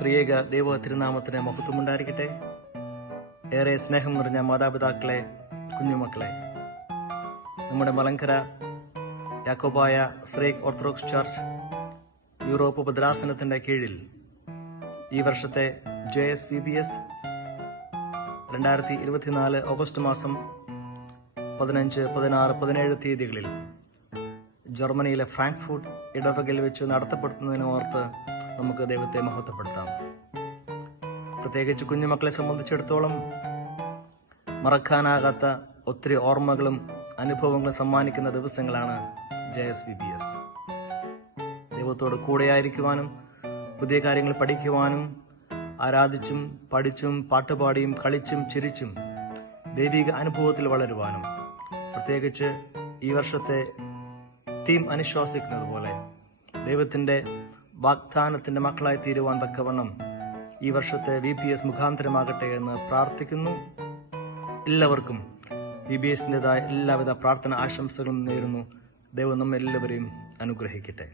ത്രിയേക ദൈവ തിരുനാമത്തിന് മഹത്വമുണ്ടായിരിക്കട്ടെ. ഏറെ സ്നേഹം നിറഞ്ഞ മാതാപിതാക്കളെ, കുഞ്ഞുമക്കളെ, നമ്മുടെ Malankara Yakobaya Syriac Orthodox Church Europe ഭദ്രാസനത്തിന്റെ കീഴിൽ ഈ വർഷത്തെ JSVBS 2024 ഓഗസ്റ്റ് മാസം 15, 16, 17 തീയതികളിൽ ജർമ്മനിയിലെ ഫ്രാങ്ക്ഫൂർട്ട് ഇടവകയിൽ വെച്ച് നടത്തപ്പെടുന്നതിനെ ഓർത്ത് നമുക്ക് ദൈവത്തെ മഹത്വപ്പെടുത്താം. പ്രത്യേകിച്ച് കുഞ്ഞുമക്കളെ സംബന്ധിച്ചിടത്തോളം മറക്കാനാകാത്ത ഒത്തിരി ഓർമ്മകളും അനുഭവങ്ങളും സമ്മാനിക്കുന്ന ദിവസങ്ങളാണ് JSVBS. ദൈവത്തോട് കൂടെയായിരിക്കുവാനും പുതിയ കാര്യങ്ങൾ പഠിക്കുവാനും ആരാധിച്ചും പഠിച്ചും പാട്ടുപാടിയും കളിച്ചും ചിരിച്ചും ദൈവിക അനുഭവത്തിൽ വളരുവാനും, പ്രത്യേകിച്ച് ഈ വർഷത്തെ തീം അനുശ്വാസിക്കുന്നത് പോലെ ദൈവത്തിന്റെ വാഗ്ദാനത്തിന്റെ മക്കളായി തീരുവാൻ തക്കവണ്ണം ഈ വർഷത്തെ VBS മുഖാന്തരമാകട്ടെ എന്ന് പ്രാർത്ഥിക്കുന്നു. എല്ലാവർക്കും VBSന്റേതായ എല്ലാവിധ പ്രാർത്ഥന ആശംസകളും നേരുന്നു. ദൈവം നമ്മെല്ലാവരെയും അനുഗ്രഹിക്കട്ടെ.